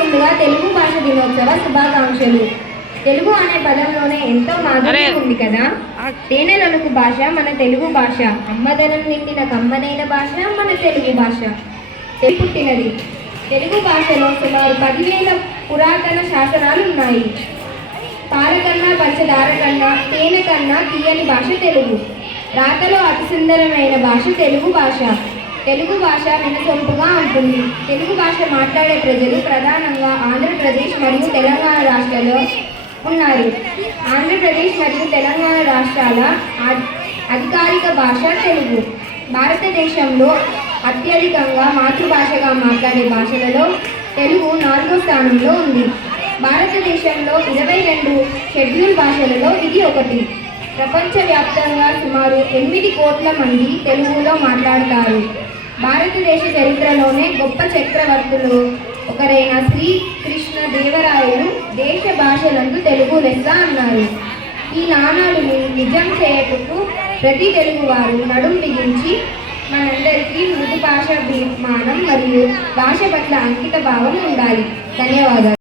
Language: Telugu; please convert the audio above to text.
ముందుగా తెలుగు భాష దినోత్సవ శుభాకాంక్షలు. తెలుగు అనే పదంలోనే ఎంతో మాధుర్యం ఉంది కదా? తేనెలొనుకు భాష మన తెలుగు భాష. అమ్మదనం నిండిన కమ్మనైన భాష మన తెలుగు భాష. తెలుగు పుట్టినది. తెలుగు భాషలో సుమారు పదివేల పురాతన శాసనాలు ఉన్నాయి. పాల కన్నా పంచదార కన్నా తేనె కన్నా తీయని భాష తెలుగు. రాతలో అతి సుందరమైన భాష తెలుగు భాష. తెలుగు భాష వినసొంపుగా ఉంటుంది. తెలుగు భాష మాట్లాడే ప్రజలు ప్రధానంగా ఆంధ్రప్రదేశ్ మరియు తెలంగాణ రాష్ట్రాల్లో ఉన్నారు. ఆంధ్రప్రదేశ్ మరియు తెలంగాణ రాష్ట్రాల అధికారిక భాష తెలుగు. భారతదేశంలో అత్యధికంగా మాతృభాషగా మాట్లాడే భాషలలో తెలుగు నాలుగో స్థానంలో ఉంది. భారతదేశంలో ఇరవై రెండు షెడ్యూల్ భాషలలో ఇది ఒకటి. ప్రపంచవ్యాప్తంగా సుమారు ఎనిమిది కోట్ల మంది తెలుగులో మాట్లాడతారు. భారతదేశ చరిత్రలోనే గొప్ప చక్రవర్తులు ఒకరైన శ్రీకృష్ణ దేవరాయలు దేశ భాషలందు తెలుగు లెస్స అన్నారు. ఈ నాణాలను నిజం చేయటకు ప్రతి తెలుగువారు నడుం బిగించి మనందరికీ మృదు భాష అభిమానం మరియు భాష పట్ల అంకిత భావం ఉండాలి. ధన్యవాదాలు.